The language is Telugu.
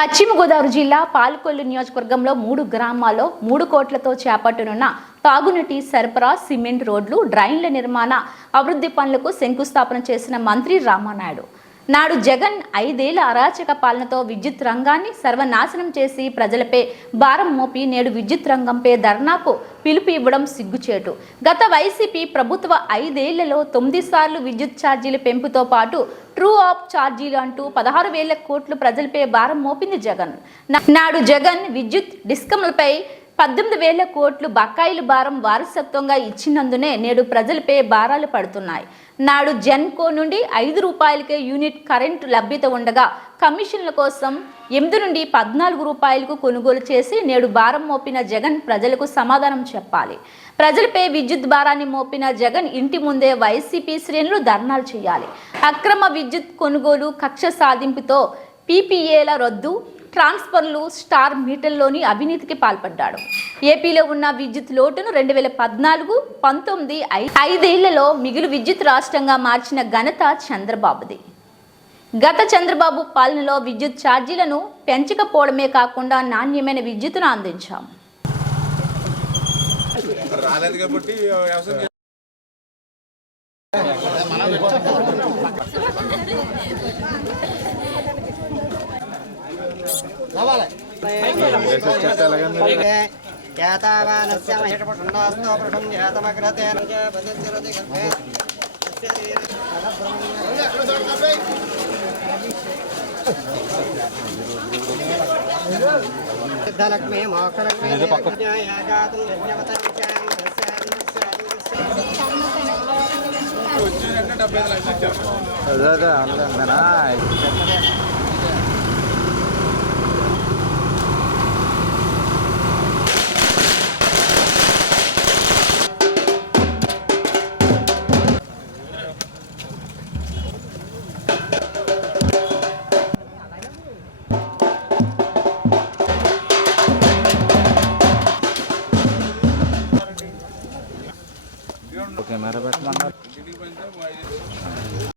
పశ్చిమ గోదావరి జిల్లా పాలకొల్లు నియోజకవర్గంలో 3 గ్రామాల్లో 3 కోట్లతో చేపట్టనున్న తాగునీటి సరఫరా, సిమెంట్ రోడ్లు, డ్రైన్ల నిర్మాణ అభివృద్ధి పనులకు శంకుస్థాపన చేసిన మంత్రి రామానాయుడు నాడు జగన్ 5 ఏళ్ల అరాచక పాలనతో విద్యుత్ రంగాన్ని సర్వనాశనం చేసి ప్రజలపై భారం మోపి నేడు విద్యుత్ రంగంపై ధర్నాకు పిలుపు ఇవ్వడం సిగ్గుచేటు. గత వైసీపీ ప్రభుత్వ 5 ఏళ్లలో 9 సార్లు విద్యుత్ ఛార్జీల పెంపుతో పాటు ట్రూ ఆఫ్ ఛార్జీలు అంటూ 16,000 కోట్లు ప్రజలపై భారం మోపింది జగన్. నాడు జగన్ విద్యుత్ డిస్కంలపై 18,000 కోట్లు బకాయిల భారం వారసత్వంగా ఇచ్చినందునే నేడు ప్రజలపై భారాలు పడుతున్నాయి. నాడు జెన్కో నుండి 5 రూపాయలకే యూనిట్ కరెంటు లభ్యత ఉండగా కమిషన్ల కోసం 8 నుండి 14 రూపాయలకు కొనుగోలు చేసి నేడు భారం మోపిన జగన్ ప్రజలకు సమాధానం చెప్పాలి. ప్రజలపై విద్యుత్ భారాన్ని మోపిన జగన్ ఇంటి ముందే వైసీపీ శ్రేణులు ధర్నాలు చేయాలి. అక్రమ విద్యుత్ కొనుగోలు, కక్ష సాధింపుతో పీపీఏల రద్దు, ట్రాన్స్ఫర్లు, స్టార్ మీటర్లోని అవినీతికి పాల్పడ్డాడు. ఏపీలో ఉన్న విద్యుత్ లోటును 2014-19 5 ఏళ్లలో మిగులు విద్యుత్ రాష్ట్రంగా మార్చిన ఘనత చంద్రబాబుది. గత చంద్రబాబు పాలనలో విద్యుత్ ఛార్జీలను పెంచకపోవడమే కాకుండా నాణ్యమైన విద్యుత్తును అందించాం. సిద్ధలక్ష్మి మోక్షలక్ష్మి ఓకే, మరి